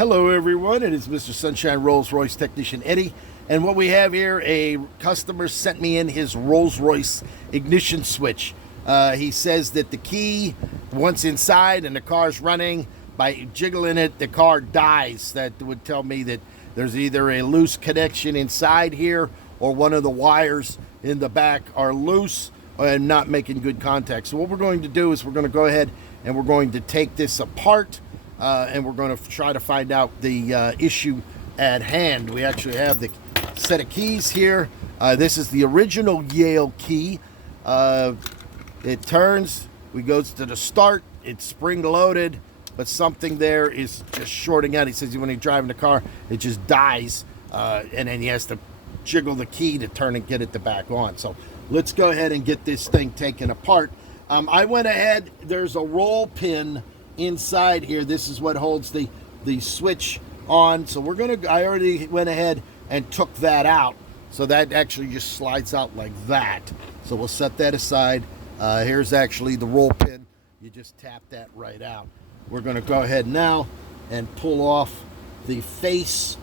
Hello everyone, it is Mr. Sunshine Rolls-Royce Technician Eddie, and what we have here, a customer sent me in his Rolls-Royce ignition switch. He says that the key, once inside and the car's running, by jiggling it, the car dies. That would tell me that there's either a loose connection inside here or one of the wires in the back are loose and not making good contact. So what we're going to do is we're going to go ahead and we're going to take this apart. And we're going to try to find out the issue at hand. We actually have the set of keys here. This is the original Yale key. It turns, we goes to the start, it's spring loaded, but something there is just shorting out. He says when he's driving the car, it just dies, and then he has to jiggle the key to turn and get it back on. So let's go ahead and get this thing taken apart. I went ahead, there's a roll pin inside here. This is what holds the switch on. So we're gonna, I already went ahead and took that out. So that actually just slides out like that. So we'll set that aside. Here's actually the roll pin. You just tap that right out. We're gonna go ahead now and pull off the face.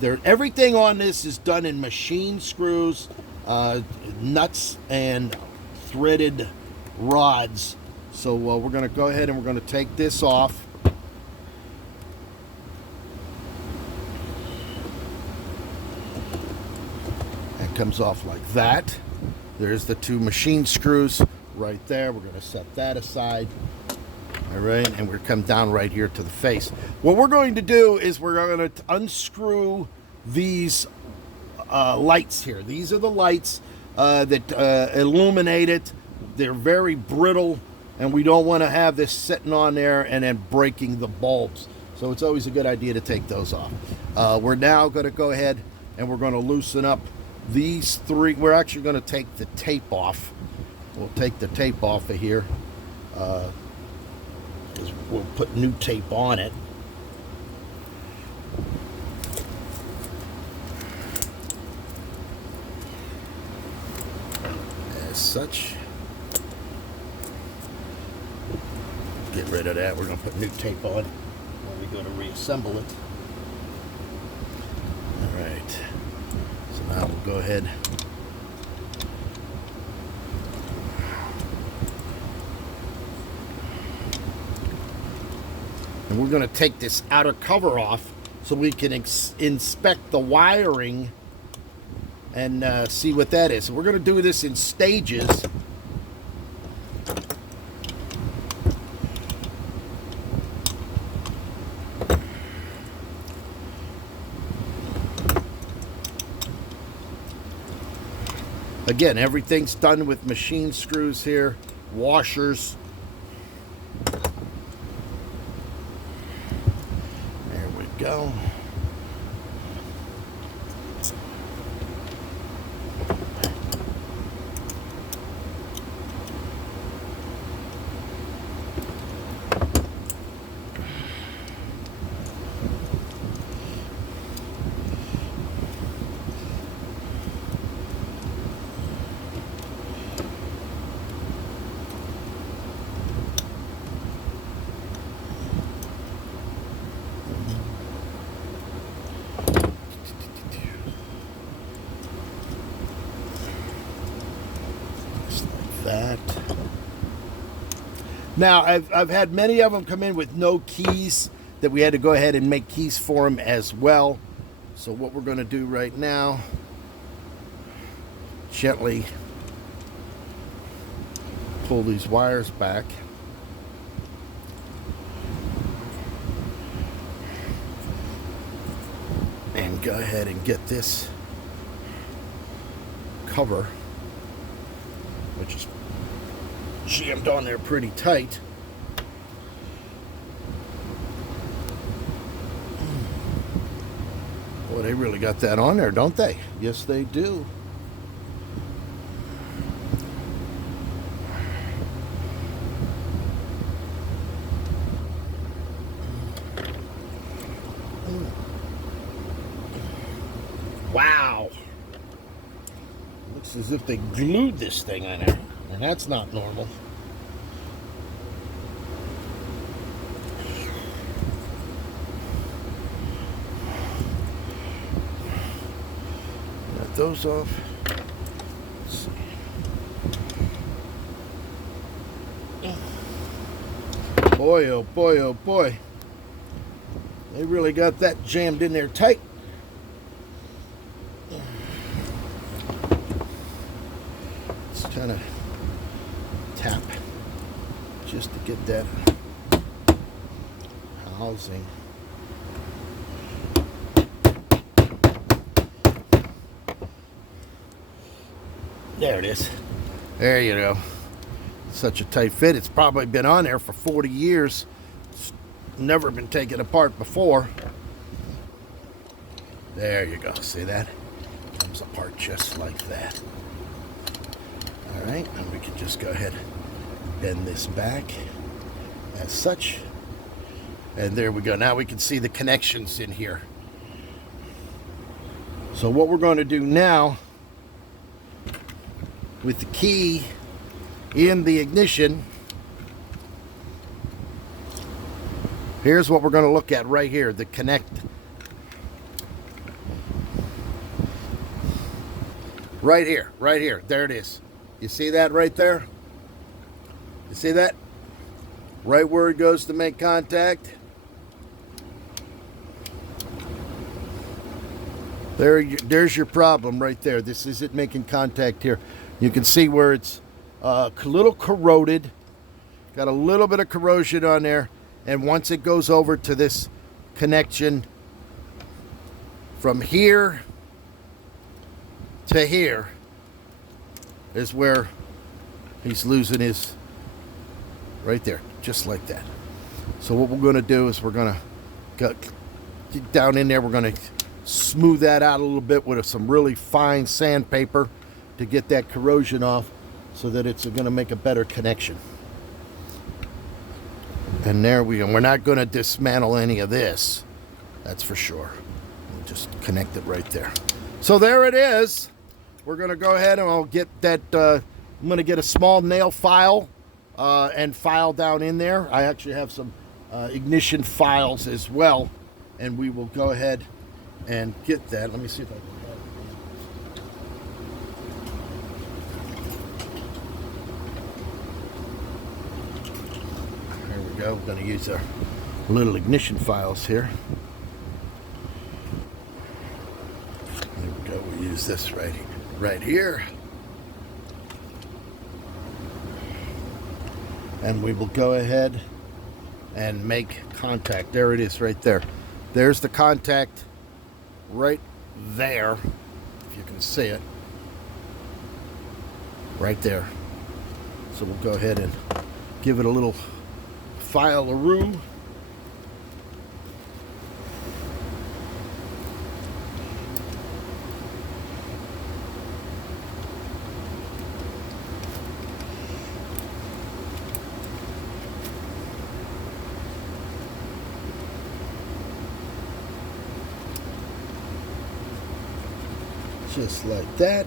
Everything on this is done in machine screws, nuts, and threaded rods. So we're going to go ahead and we're going to take this off. It comes off like that. There's the two machine screws right there. We're going to set that aside. All right, and we're come down right here to the face. What we're going to do is we're going to unscrew these lights here. These are the lights that illuminate it. They're very brittle, and we don't want to have this sitting on there and then breaking the bulbs. So it's always a good idea to take those off. We're now going to go ahead and we're going to loosen up these three. We're actually going to take the tape off. We'll take the tape off of here. We'll put new tape on it. As such. Get rid of that. We're going to put new tape on when we go to reassemble it. All right. So now we'll go ahead. And we're going to take this outer cover off so we can inspect the wiring and see what that is. So we're going to do this in stages. Again, everything's done with machine screws here, washers. There we go. That. Now, I've had many of them come in with no keys that we had to go ahead and make keys for them as well. So what we're going to do right now, gently pull these wires back. And go ahead and get this cover, which is jammed on there pretty tight. Boy, they really got that on there, don't they? Yes, they do. Wow. Looks as if they glued this thing on there. And that's not normal. those off. Let's see. Boy, oh boy, oh boy. They really got that jammed in there tight. Let's kind of tap just to get that housing. There it is. There you go. Such a tight fit. It's probably been on there for 40 years. It's never been taken apart before. There you go. See that? Comes apart just like that. All right, and we can just go ahead and bend this back as such. And there we go. Now we can see the connections in here. So what we're going to do now, with the key in the ignition, here's what we're going to look at right here, the connect. Right here, there it is. You see that right there? You see that? Right where it goes to make contact. There's your problem right there. This isn't making contact here. You can see where it's a little corroded, got a little bit of corrosion on there, and once it goes over to this connection from here to here is where he's losing his, right there, just like that. So what we're going to do is we're going to get down in there. We're going to smooth that out a little bit with some really fine sandpaper to get that corrosion off, so that it's going to make a better connection. And there we go. We're not going to dismantle any of this, that's for sure. We'll just connect it right there. So there it is. We're going to go ahead and I'll get that. I'm going to get a small nail file and file down in there. I actually have some ignition files as well, and we will go ahead and get that. Let me see if I can. We're going to use our little ignition files here. There we go. We'll use this right here. And we will go ahead and make contact. There it is right there. There's the contact right there, if you can see it. Right there. So we'll go ahead and give it a little file-a-roo. Just like that.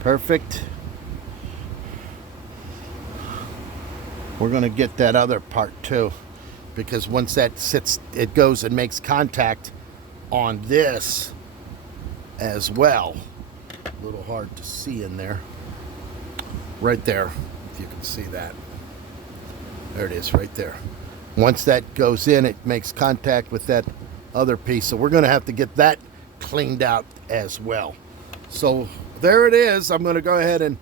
Perfect. We're going to get that other part too, because once that sits, it goes and makes contact on this as well. A little hard to see in there. Right there, if you can see that. There it is right there. Once that goes in, it makes contact with that other piece. So we're going to have to get that cleaned out as well. So there it is. I'm going to go ahead and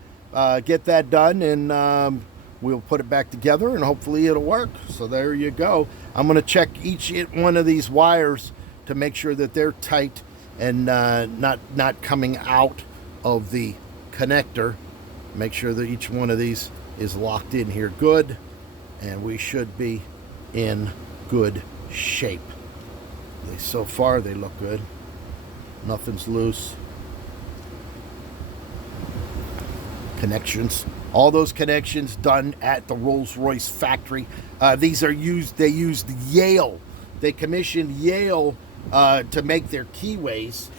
get that done, and we'll put it back together, and hopefully it'll work. So there you go. I'm going to check each one of these wires to make sure that they're tight and not coming out of the connector. Make sure that each one of these is locked in here good, and we should be in good shape. At least so far they look good. Nothing's loose. Connections. All those connections done at the Rolls-Royce factory. These are used. They used Yale. They commissioned Yale to make their keyways,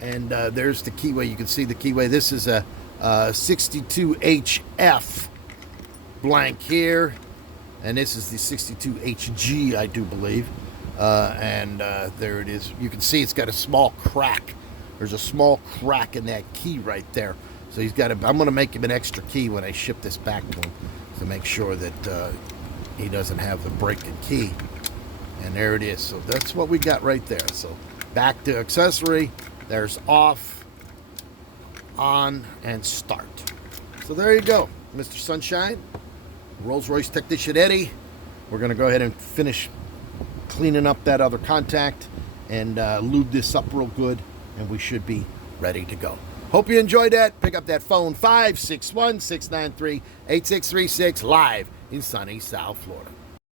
and there's the keyway. You can see the keyway. This is a 62HF blank here, and this is the 62HG, I do believe. And there it is. You can see it's got a small crack. there's a small crack in that key right there. So he's got. I'm going to make him an extra key when I ship this back to him to make sure that he doesn't have the breaking key. And there it is. So that's what we got right there. So back to accessory. There's off, on, and start. So there you go, Mr. Sunshine, Rolls-Royce technician Eddie. We're going to go ahead and finish cleaning up that other contact and lube this up real good, and we should be ready to go. Hope you enjoyed that. Pick up that phone, 561-693-8636, live in sunny South Florida.